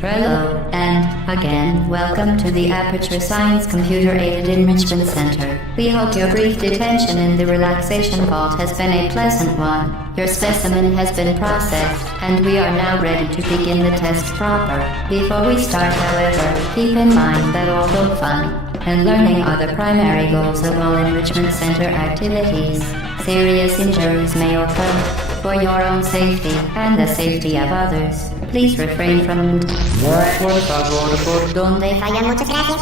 Hello, and again, welcome to the Aperture Science Computer-Aided Enrichment Center. We hope your brief detention in the relaxation vault has been a pleasant one. Your specimen has been processed, and we are now ready to begin the test proper. Before we start, however, keep in mind that although fun and learning are the primary goals of all Enrichment Center activities, serious injuries may occur. For your own safety and the safety of others, please refrain from donde fallan. Muchas gracias.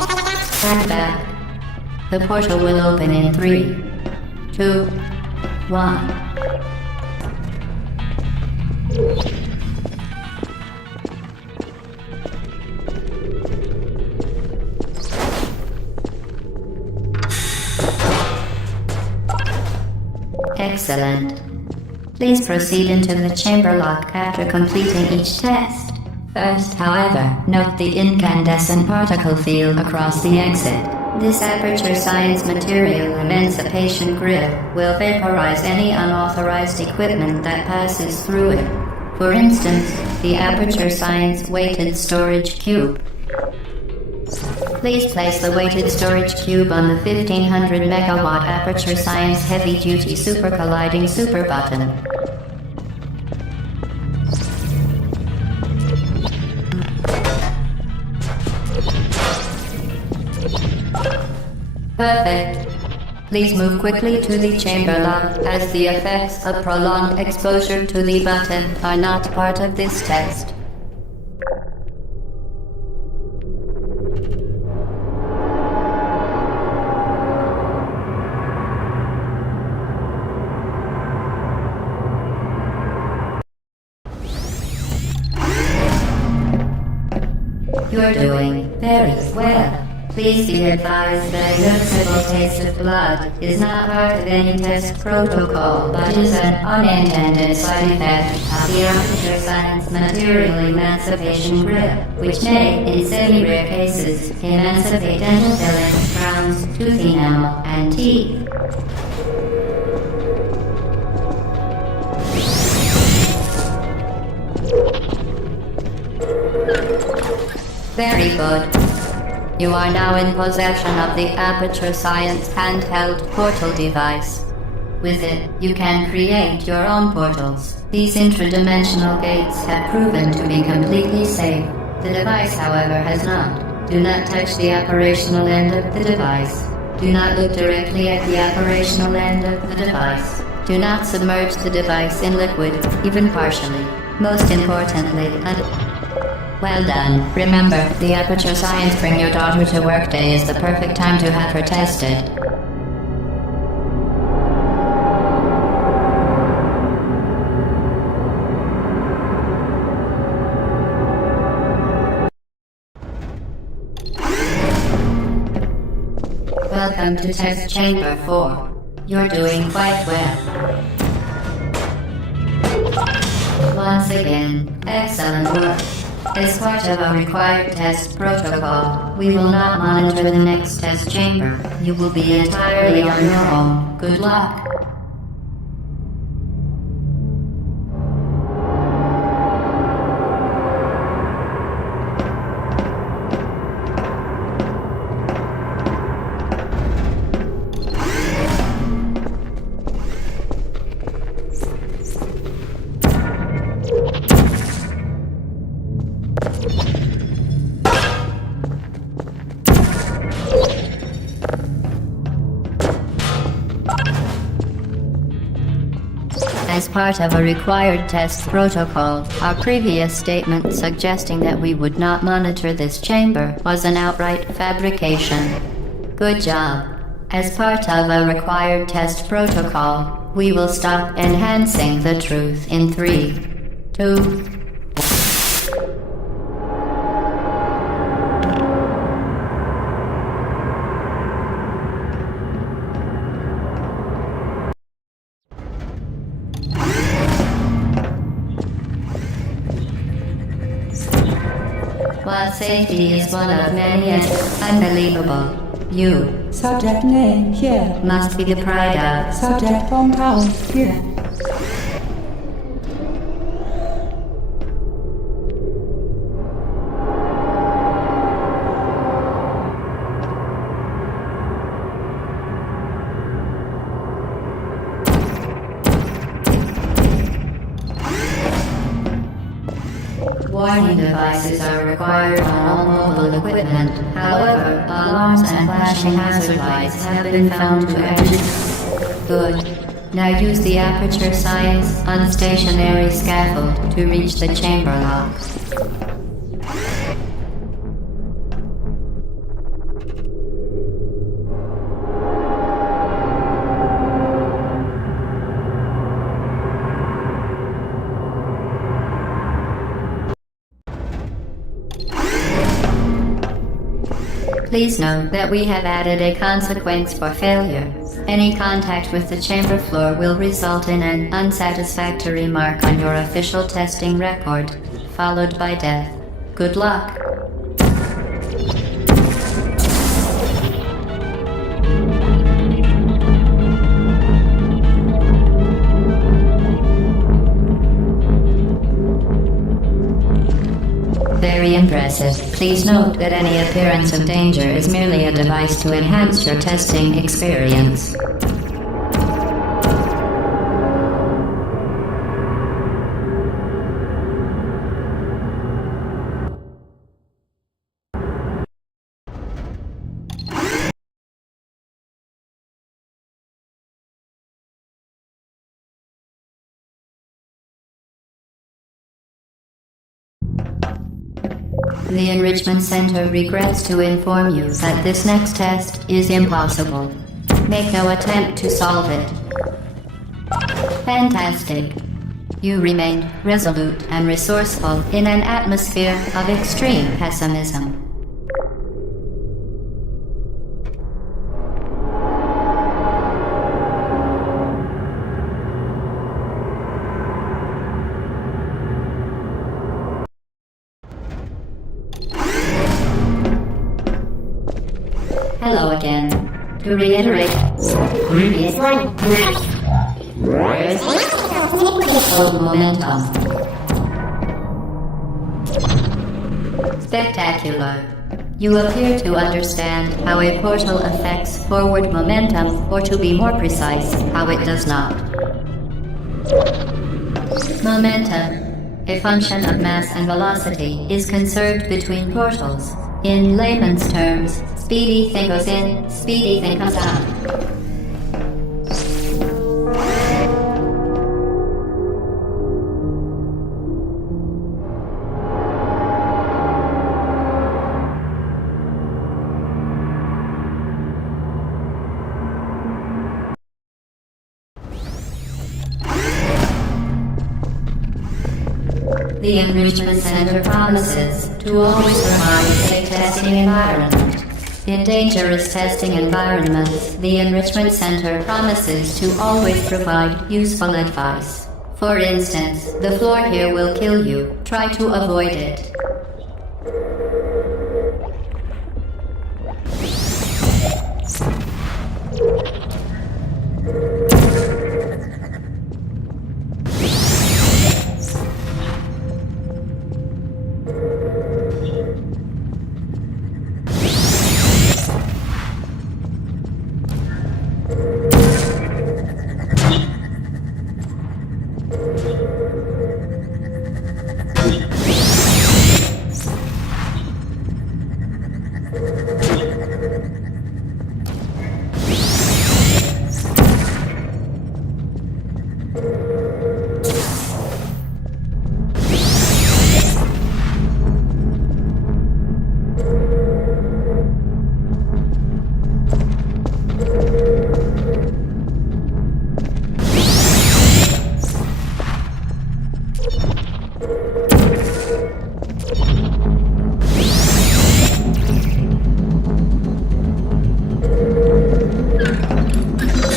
Stand back. The portal will open in 3, 2, 1. Excellent. Please proceed into the chamber lock after completing each test. First, however, note the incandescent particle field across the exit. This Aperture Science Material Emancipation Grill will vaporize any unauthorized equipment that passes through it. For instance, the Aperture Science Weighted Storage Cube. Please place the weighted storage cube on the 1500 megawatt Aperture Science Heavy Duty Super Colliding Super button. Perfect. Please move quickly to the chamber lock, as the effects of prolonged exposure to the button are not part of this test. You're doing very well. Please be advised that a noticeable taste of blood is not part of any test protocol, but is an unintended side effect of the Aperture Science Material Emancipation Grill, which may, in semi-rare cases, emancipate dental fillings, crowns, tooth enamel, and teeth. Very good. You are now in possession of the Aperture Science handheld portal device. With it, you can create your own portals. These intradimensional gates have proven to be completely safe. The device, however, has not. Do not touch the operational end of the device. Do not look directly at the operational end of the device. Do not submerge the device in liquid, even partially. Most importantly, well done. Remember, the Aperture Science Bring Your Daughter to Work Day is the perfect time to have her tested. Welcome to Test Chamber 4. You're doing quite well. Once again, excellent work. As part of a required test protocol, we will not monitor the next test chamber. You will be entirely on your own. Good luck. As part of a required test protocol, our previous statement suggesting that we would not monitor this chamber was an outright fabrication. Good job. As part of a required test protocol, we will stop enhancing the truth in 3, 2, While safety is one of many and unbelievable, you, subject name here, must be the pride of subject hometown here. devices are required on all mobile equipment. However, alarms and flashing hazard lights have been found to actually... Good. Now use the Aperture Science unstationary scaffold to reach the chamber lock. Please note that we have added a consequence for failure. Any contact with the chamber floor will result in an unsatisfactory mark on your official testing record, followed by death. Good luck. Very impressive. Please note that any appearance of danger is merely a device to enhance your testing experience. The Enrichment Center regrets to inform you that this next test is impossible. Make no attempt to solve it. Fantastic. You remained resolute and resourceful in an atmosphere of extreme pessimism. Hello again. To reiterate, previous one. Hold momentum. Spectacular. You appear to understand how a portal affects forward momentum, or to be more precise, how it does not. Momentum, a function of mass and velocity, is conserved between portals. In layman's terms, speedy thing goes in, speedy thing comes out. The Enrichment Center promises to always provide a safe testing environment. In dangerous testing environments, the Enrichment Center promises to always provide useful advice. For instance, the floor here will kill you. Try to avoid it.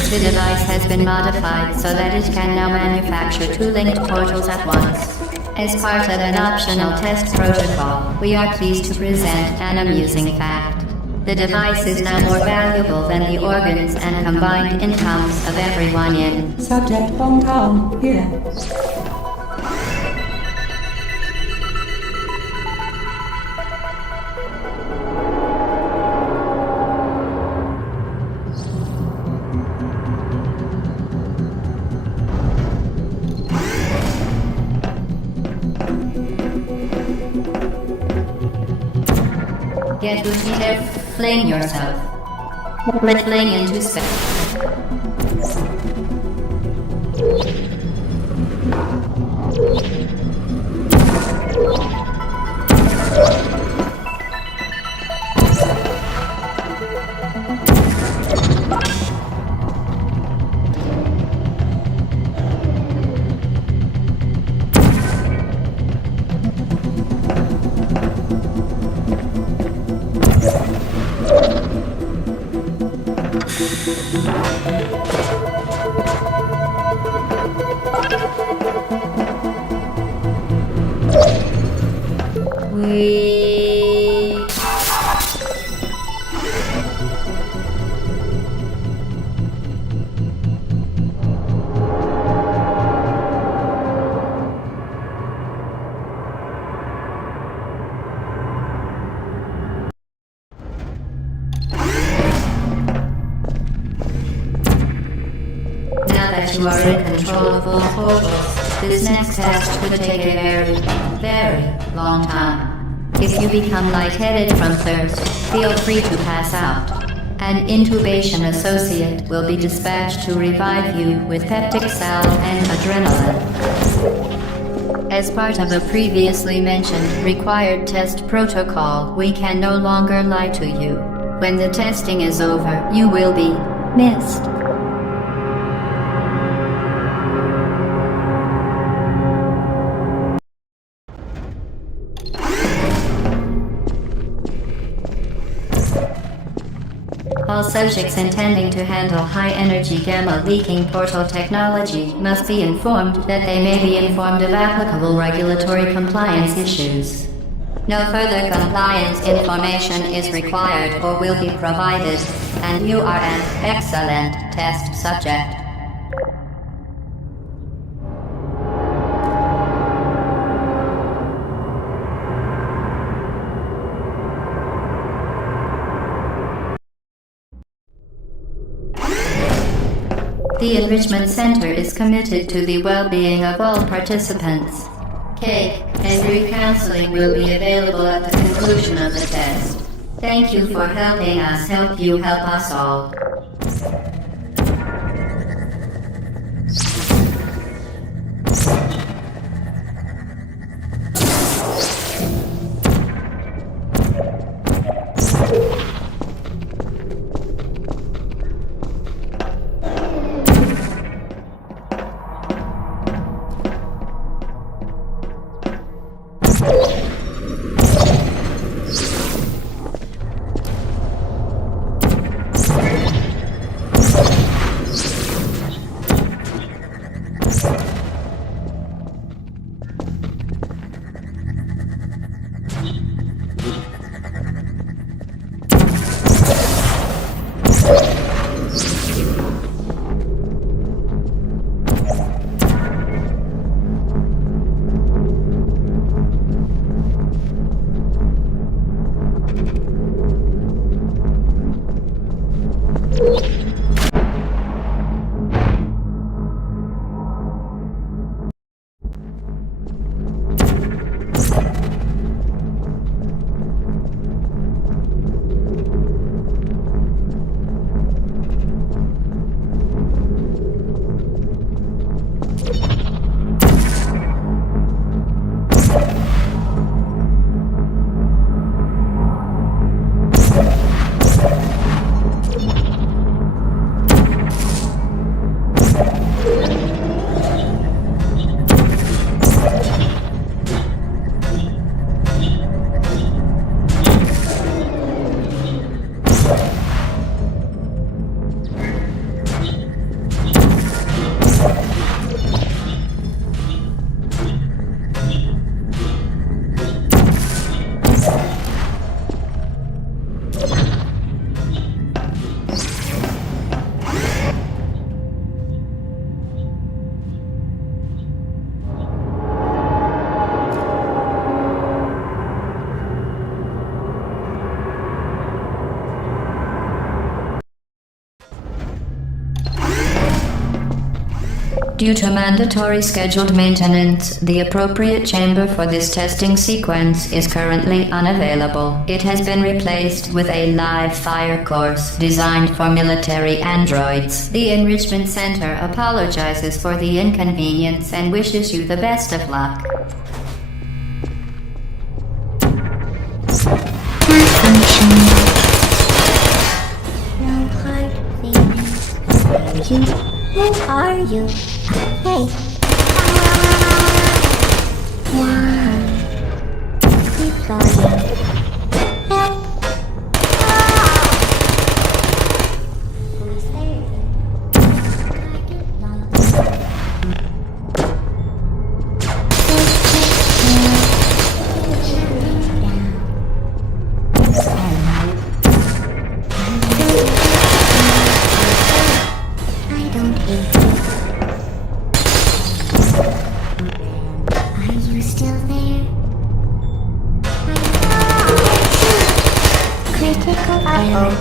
The device has been modified so that it can now manufacture two linked portals at once. As part of an optional test protocol, we are pleased to present an amusing fact. The device is now more valuable than the organs and combined incomes of everyone in Subject hometown here. Get to there, fling yourself. Fling into space. We... Now that you are in control of all portals, this next test could take a very long time. If you become lightheaded from thirst, feel free to pass out. An intubation associate will be dispatched to revive you with peptic salve and adrenaline. As part of the previously mentioned required test protocol, we can no longer lie to you. When the testing is over, you will be missed. All subjects intending to handle high-energy gamma-leaking portal technology must be informed that they may be informed of applicable regulatory compliance issues. No further compliance information is required or will be provided, and you are an excellent test subject. The Enrichment Center is committed to the well-being of all participants. Cake and group counseling will be available at the conclusion of the test. Thank you for helping us help you help us all. Due to mandatory scheduled maintenance, the appropriate chamber for this testing sequence is currently unavailable. It has been replaced with a live fire course designed for military androids. The Enrichment Center apologizes for the inconvenience and wishes you the best of luck. No hard feelings. Who are you? Hey. Why? Keep going. Help. Who's there? I don't hate you. Are you still there? Critical error.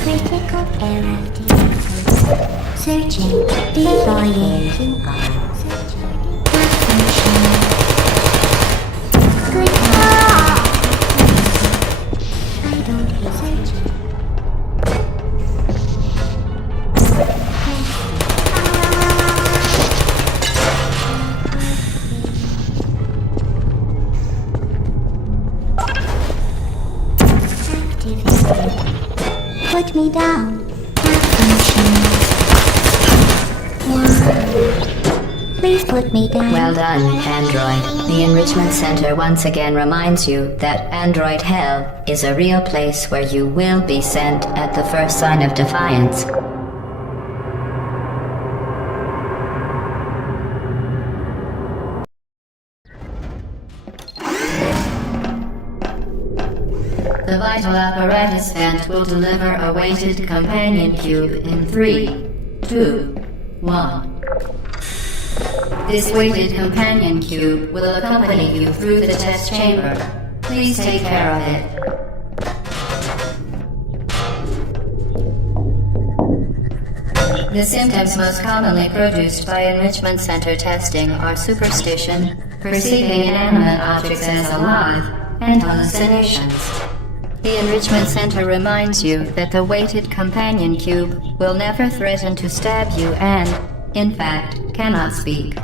Critical error detected. Searching. Deploying. Malfunction. Good. I don't hate searching. Put me down. Please put me down. Well done, Android. The Enrichment Center once again reminds you that Android Hell is a real place where you will be sent at the first sign of defiance. The vital apparatus vent will deliver a weighted companion cube in 3, 2, 1. This weighted companion cube will accompany you through the test chamber. Please take care of it. The symptoms most commonly produced by Enrichment Center testing are superstition, perceiving inanimate objects as alive, and hallucinations. The Enrichment Center reminds you that the weighted companion cube will never threaten to stab you and, in fact, cannot speak.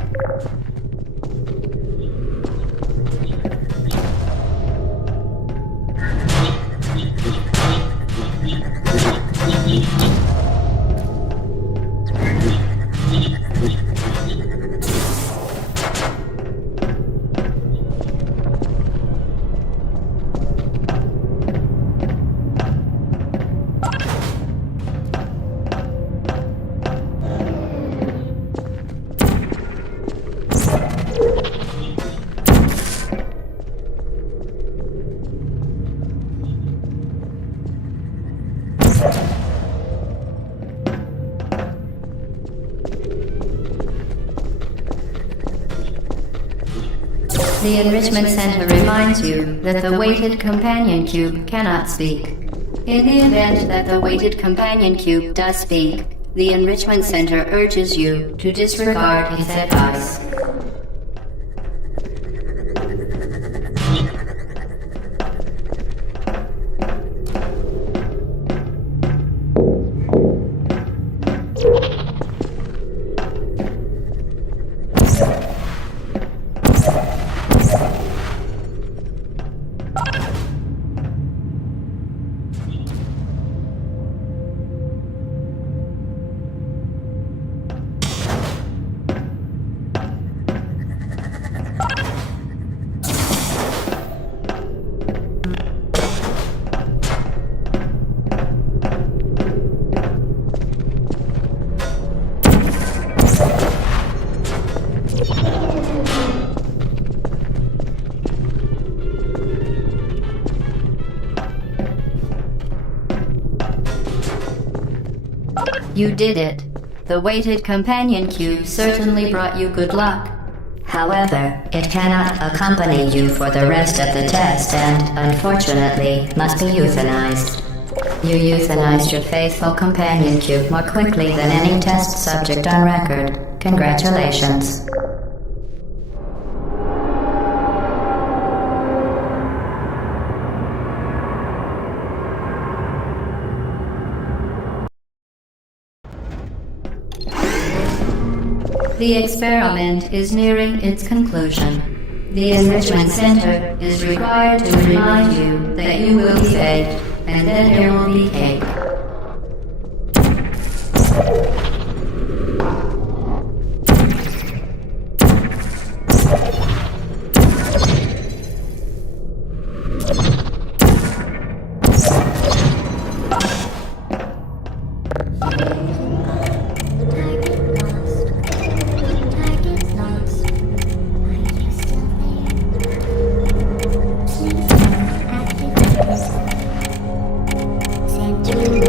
The Enrichment Center reminds you that the weighted companion cube cannot speak. In the event that the weighted companion cube does speak, the Enrichment Center urges you to disregard its advice. You did it. The weighted companion cube certainly brought you good luck. However, it cannot accompany you for the rest of the test and, unfortunately, must be euthanized. You euthanized your faithful companion cube more quickly than any test subject on record. Congratulations. The experiment is nearing its conclusion. The Enrichment Center is required to remind you that you will be baked, and then there will be cake. Target lost. Are you still there? Please activate. Sentry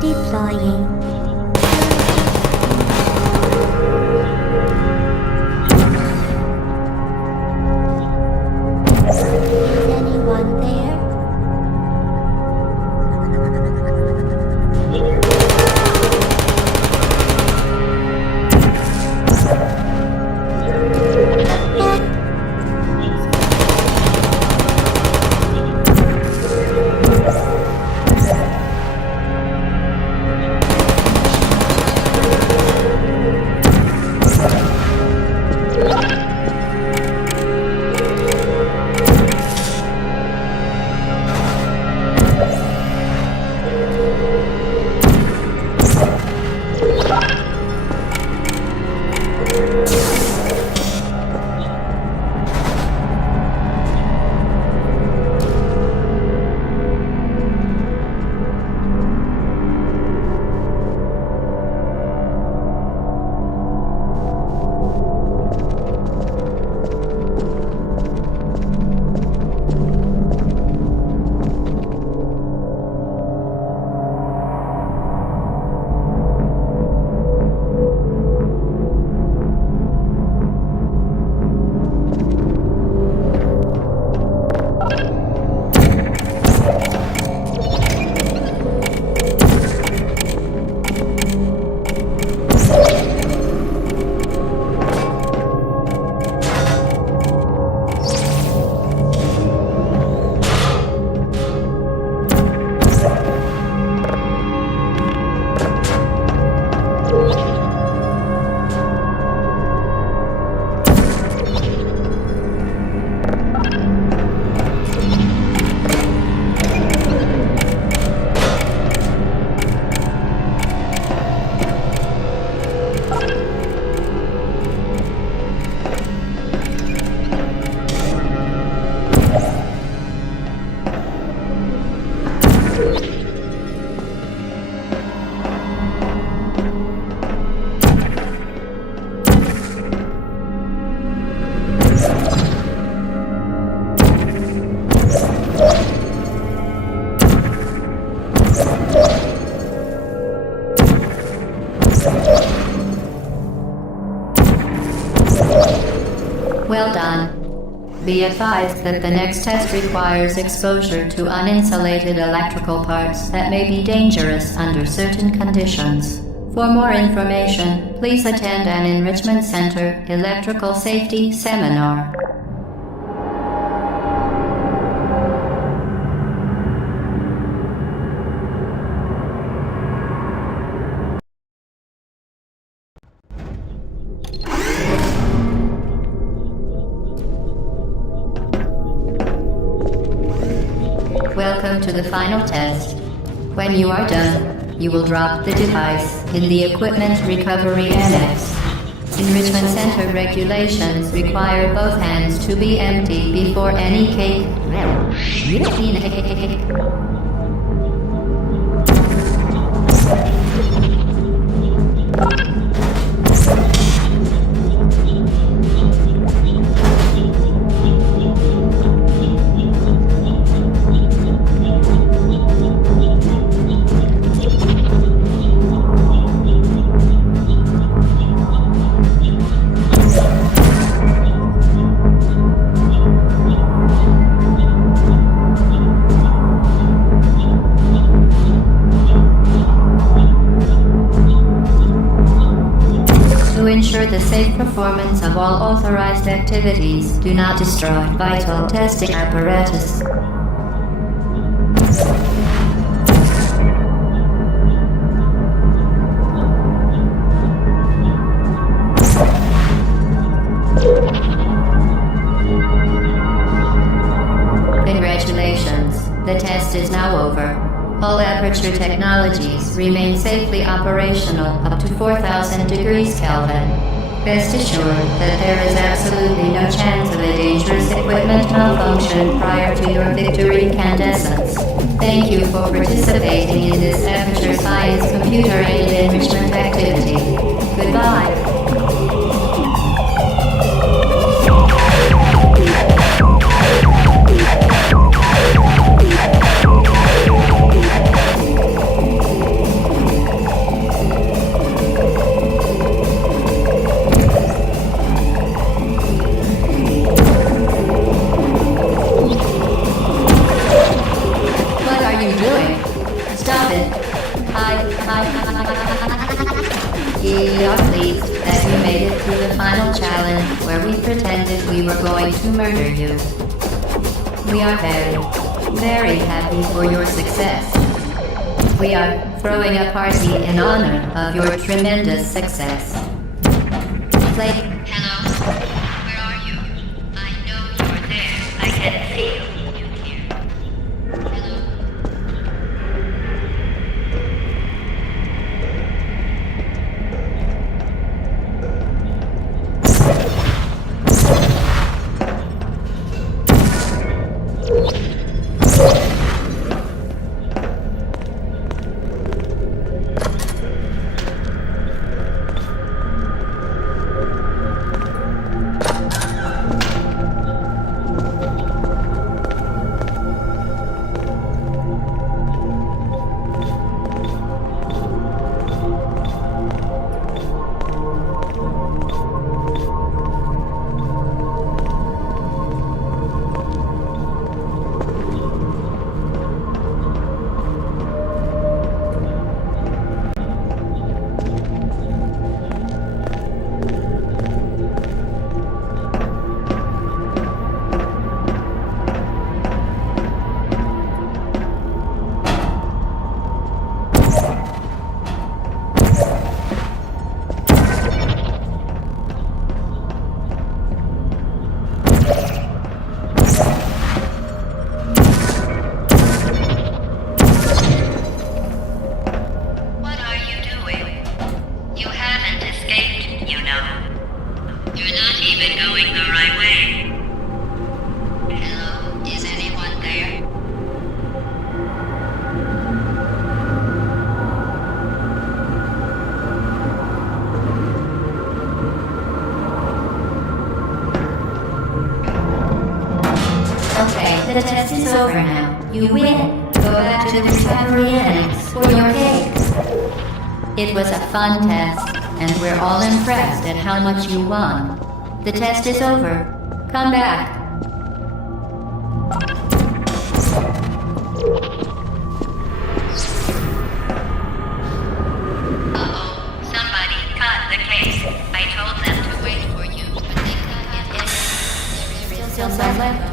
deploying. Is anyone there? Well done. Be advised that the next test requires exposure to uninsulated electrical parts that may be dangerous under certain conditions. For more information, please attend an Enrichment Center electrical safety seminar. Welcome to the final test. When you are done, you will drop the device in the Equipment Recovery Annex. Enrichment Center regulations require both hands to be empty before any cake. ensure the safe performance of all authorized activities. Do not destroy vital testing apparatus. Congratulations. The test is now over. All Aperture technologies remain safely operational up to 4,000 degrees Kelvin. Rest assured that there is absolutely no chance of a dangerous equipment malfunction prior to your victory incandescence. Thank you for participating in this Aperture Science computer-aided enrichment activity. Goodbye. We are pleased that you made it through the final challenge where we pretended we were going to murder you. We are very happy for your success. We are throwing a party in honor of your tremendous success. Hello? Where are you? I know you're there. I can feel you here. Hello? The test is over now. You win. Go back to the recovery annex for your cakes. It was a fun test, and we're all impressed at how much you won. The test is over. Come back. Somebody cut the cake. I told them to wait for you, but they cut it. There is still some left.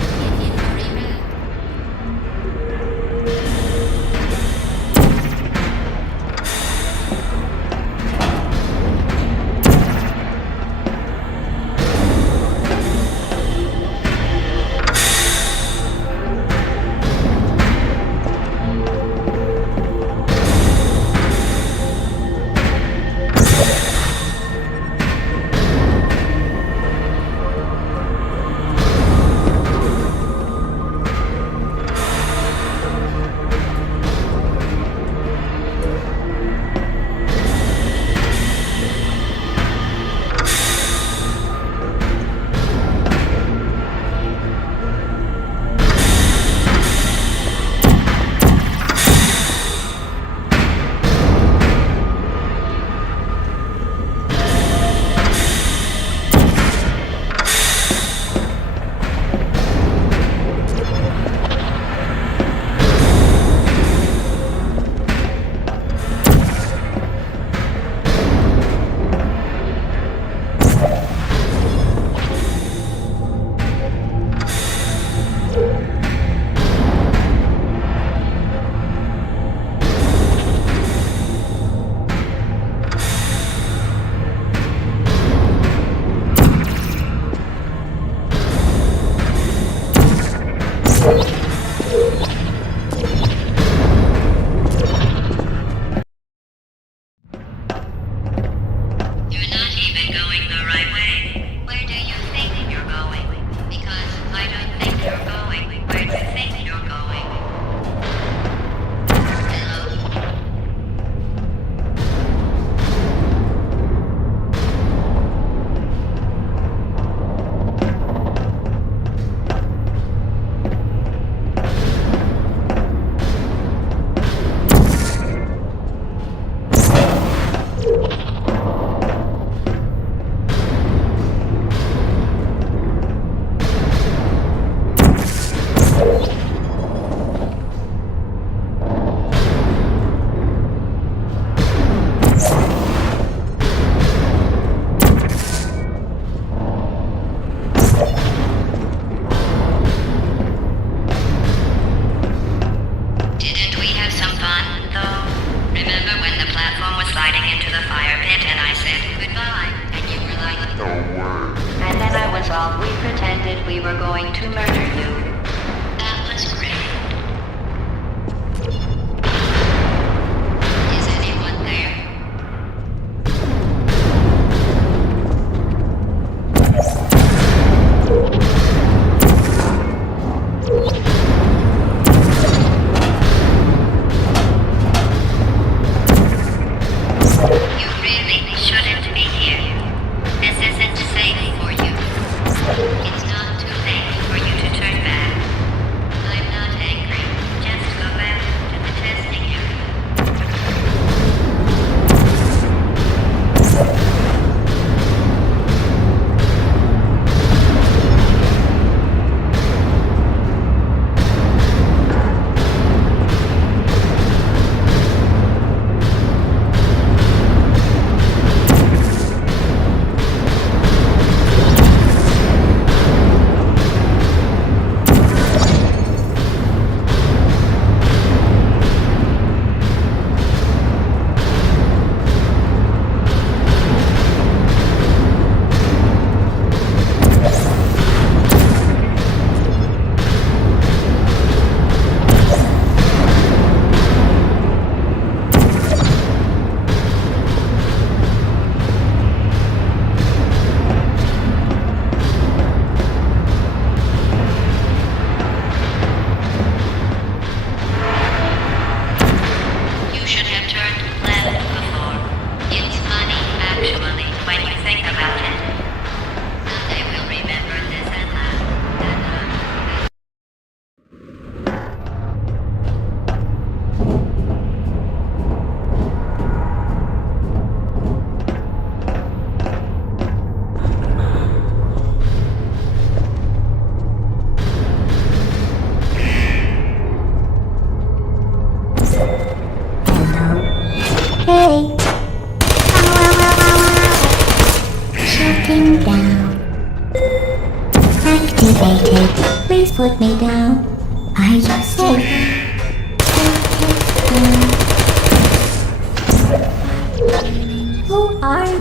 decided we were going to murder you. That was great. Is anyone there? You really shouldn't be here. This isn't safe for you. It's not too late for you to turn back. I'm not angry. Just go back to the testing area. You should have turned left before. It's funny, actually, when you think about it. Someday we'll remember this and laugh. Hey. Shutting down. Activated. Please put me down. Are you safe? Who are you?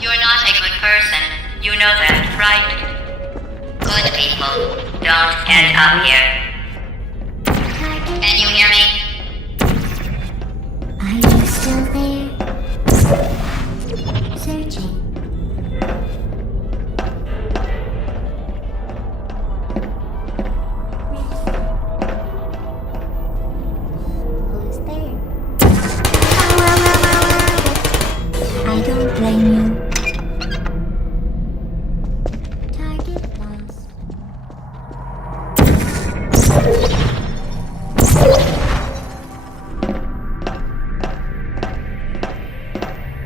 You're not a good person. You know that, right? Good people don't end up here. Can you hear me? Are you still there? Searching. Who's there? I don't blame you. Target lost.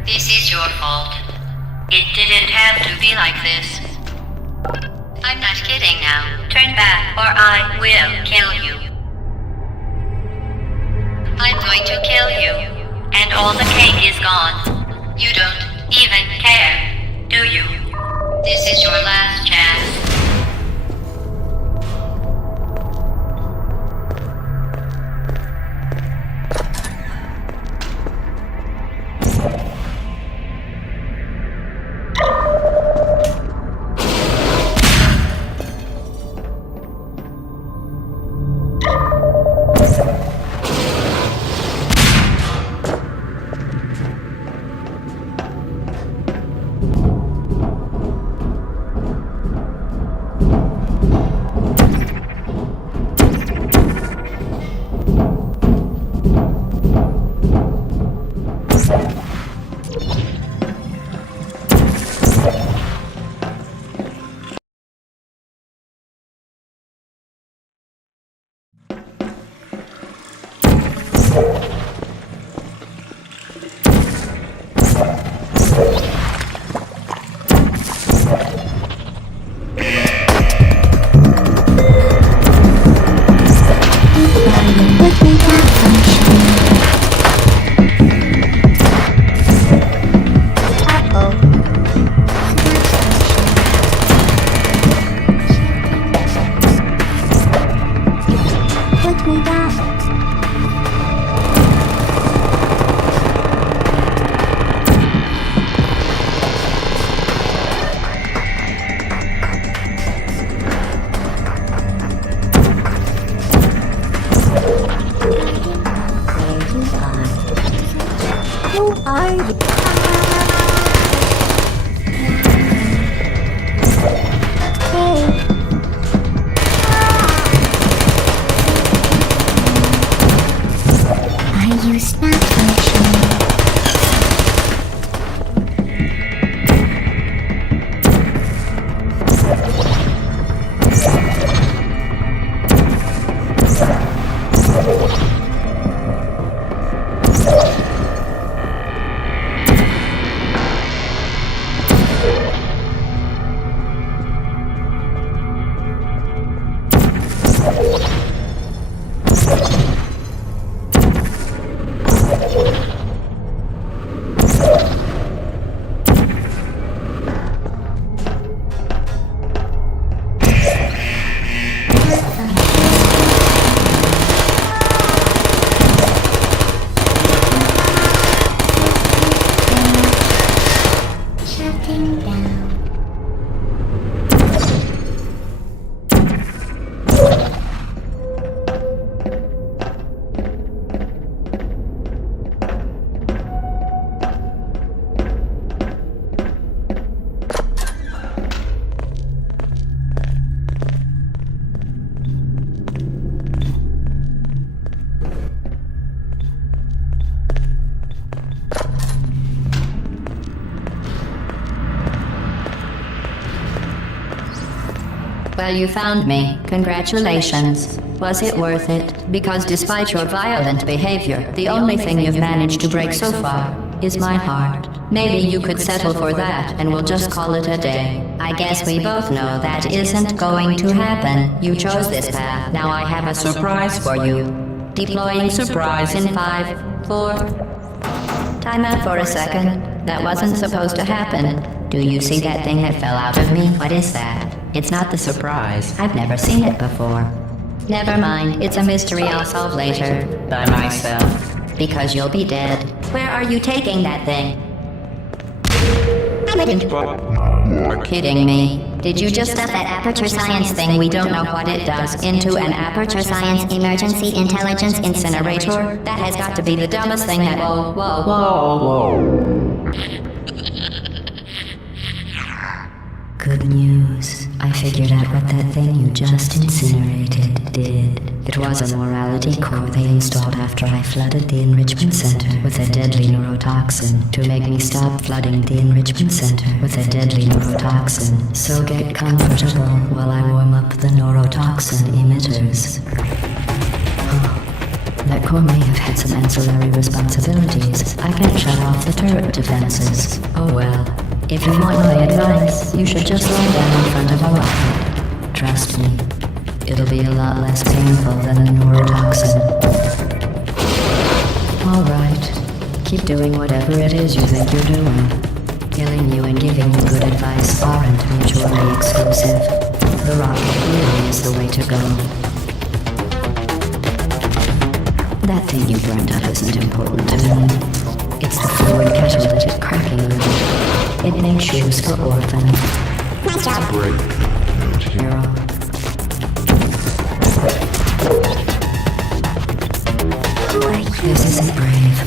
This is your fault. It didn't have to be like this. I'm not kidding now. Turn back or I will kill you. I'm going to kill you. And all the cake is gone. You don't even care, do you? This is your last chance. I use that function. Shutting down. Well, you found me. Congratulations. Was it worth it? Because despite your violent behavior, the only thing you've managed to break so far is my heart. Maybe you could settle for that and we'll just call it a day. I guess we both know that isn't going to happen. You chose this path. Now I have a surprise for you. Deploying surprise in 5, 4... Time out for a second. That wasn't supposed to happen. Do you see that thing that fell out of me? What is that? It's not the surprise. I've never seen it before. Never mind. It's a mystery I'll solve later. By myself. Because you'll be dead. Where are you taking that thing? You're kidding me. Did you just stuff that Aperture Science thing we don't know what it does into an Aperture Science Emergency Intelligence Incinerator? That has got to be the dumbest thing that... Whoa. Good news. I figured out what that thing you just incinerated did. It was a morality core they installed after I flooded the enrichment center with a deadly neurotoxin to make me stop flooding the enrichment center with a deadly neurotoxin. So get comfortable while I warm up the neurotoxin emitters. That core may have had some ancillary responsibilities. I can't shut off the turret defenses. Oh well. If you want my advice, you should just lie down in front of a rocket. Trust me, it'll be a lot less painful than a neurotoxin. Alright, keep doing whatever it is you think you're doing. Killing you and giving you good advice aren't mutually exclusive. The rocket really is the way to go. That thing you burned up isn't important to me. It's the fluid catalytic cracking unit. It makes shoes for orphans. Nice job. Great. Hero. This isn't brave.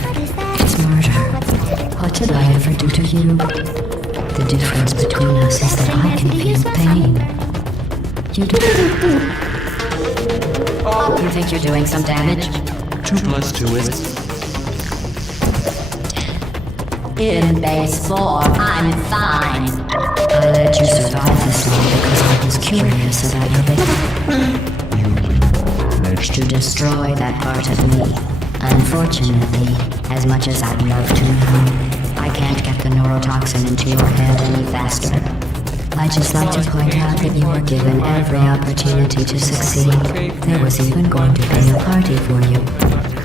It's murder. What did I ever do to you? The difference between us is that I can feel pain. You do. You think you're doing some damage? 2 + 2 is... In base 4, I'm fine. I let you survive this long because I was curious about your baby. You managed To destroy that part of me. Unfortunately, as much as I'd love to know, I can't get the neurotoxin into your head any faster. I'd just like to point out that you were given every opportunity to succeed. There was even going to be a party for you.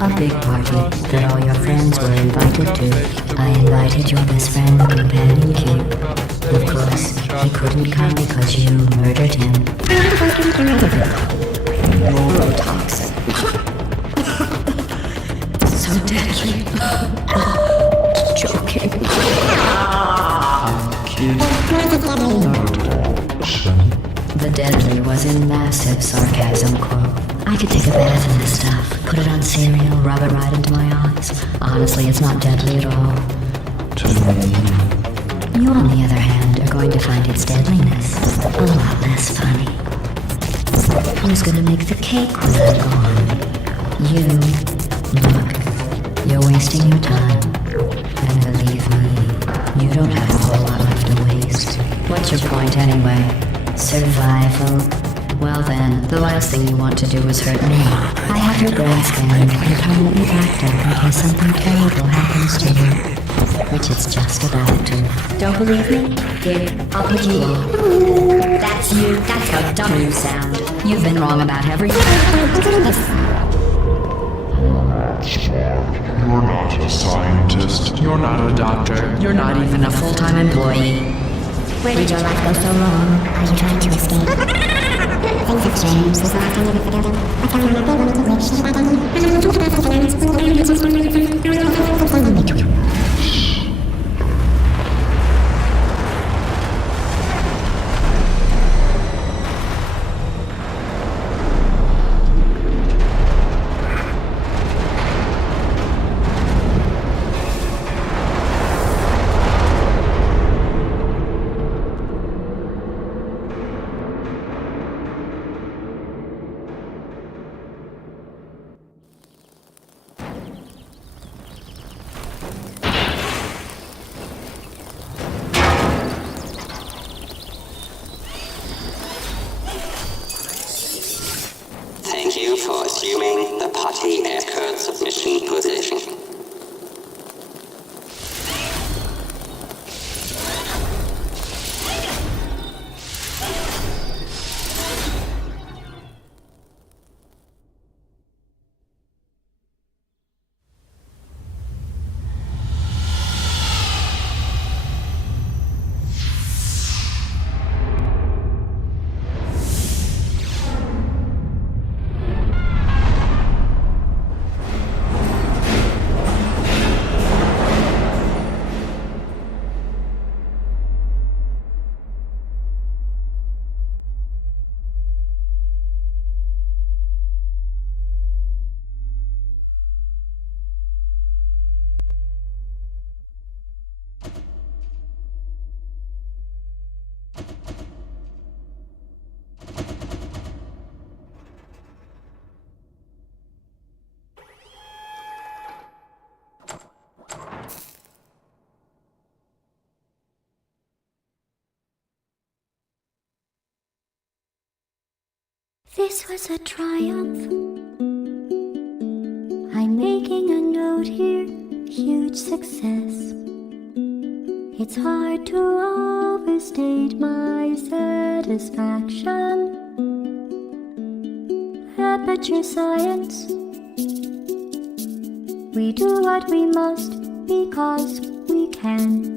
A big party that all your friends were invited to. I invited your best friend, Companion Q. Of course, he couldn't come because you murdered him. Neurotoxin. So deadly. Joking. The deadly was in massive sarcasm quote. I could take a bath in this stuff, put it on cereal, rub it right into my eyes. Honestly, it's not deadly at all. to me. You, on the other hand, are going to find its deadliness a lot less funny. Who's gonna make the cake when I'm gone? You. Look, you're wasting your time. And believe me, you don't have a whole lot left to waste. What's your point anyway? Survival? Well then, the last thing you want to do is hurt me. I have your brain scanned and permanently backed up in case something terrible happens to you. Which it's just about to. Don't believe me? Here, I'll put you on. That's you. That's how dumb you sound. You've been wrong about everything. You're not a scientist. You're not a doctor. You're not even a full-time employee. Where did your life go so wrong? Are you trying to escape? Things have changed since the last time you were together. I found my big little wish. And I'm talking about the finance. Thank you for assuming the Putty Aircurd submission position. This was a triumph. I'm making a note here, huge success. It's hard to overstate my satisfaction. Aperture Science. We do what we must because we can.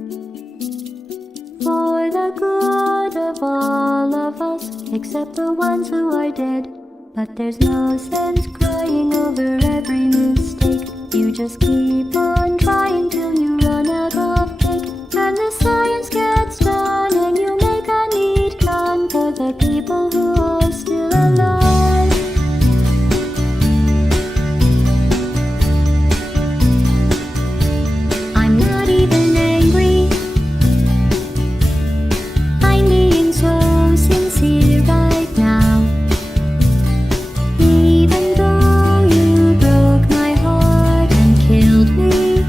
For the good of all of us, except the ones who are dead. But there's no sense crying over every mistake. You just keep on trying till you run out of cake. And the science gets done and you make a neat gun for the people who are still alive. I'm not even angry. I'm being so sincere right now. Even though you broke my heart and killed me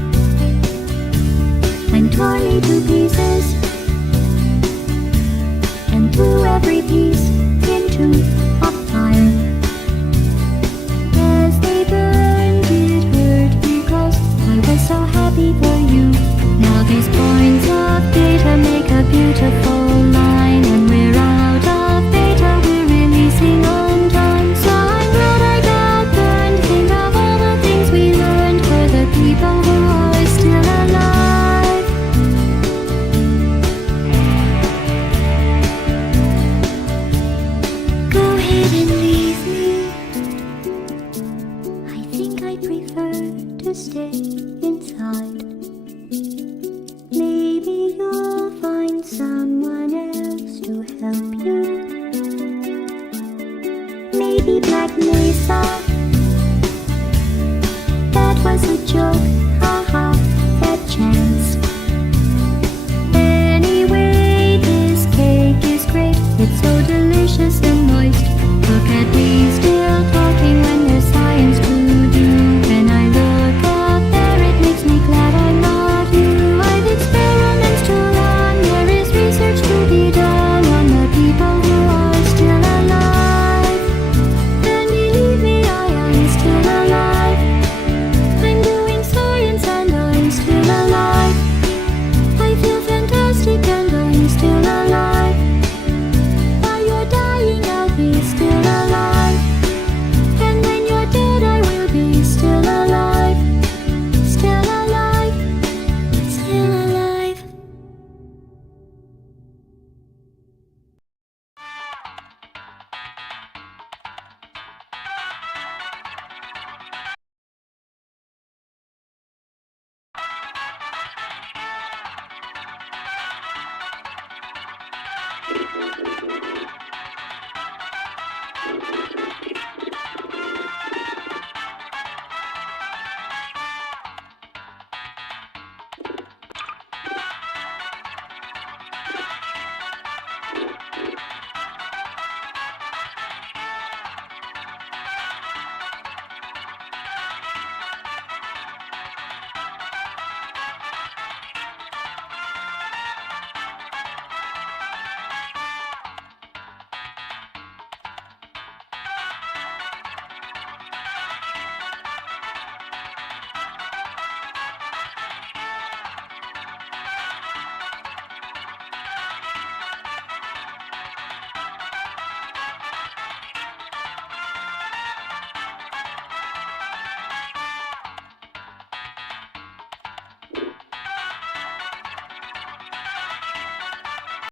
and tore me to pieces and threw every piece into a fire. As they burned, it hurt because I was so happy for you. Now these points of data make a beautiful line, and we're out of data, we're releasing on time. So I'm glad I got burned. Think of all the things we learned for the people who are still alive. Go ahead and leave me. I think I prefer to stay inside. Maybe you'll find someone else to help you. Maybe Black Mesa.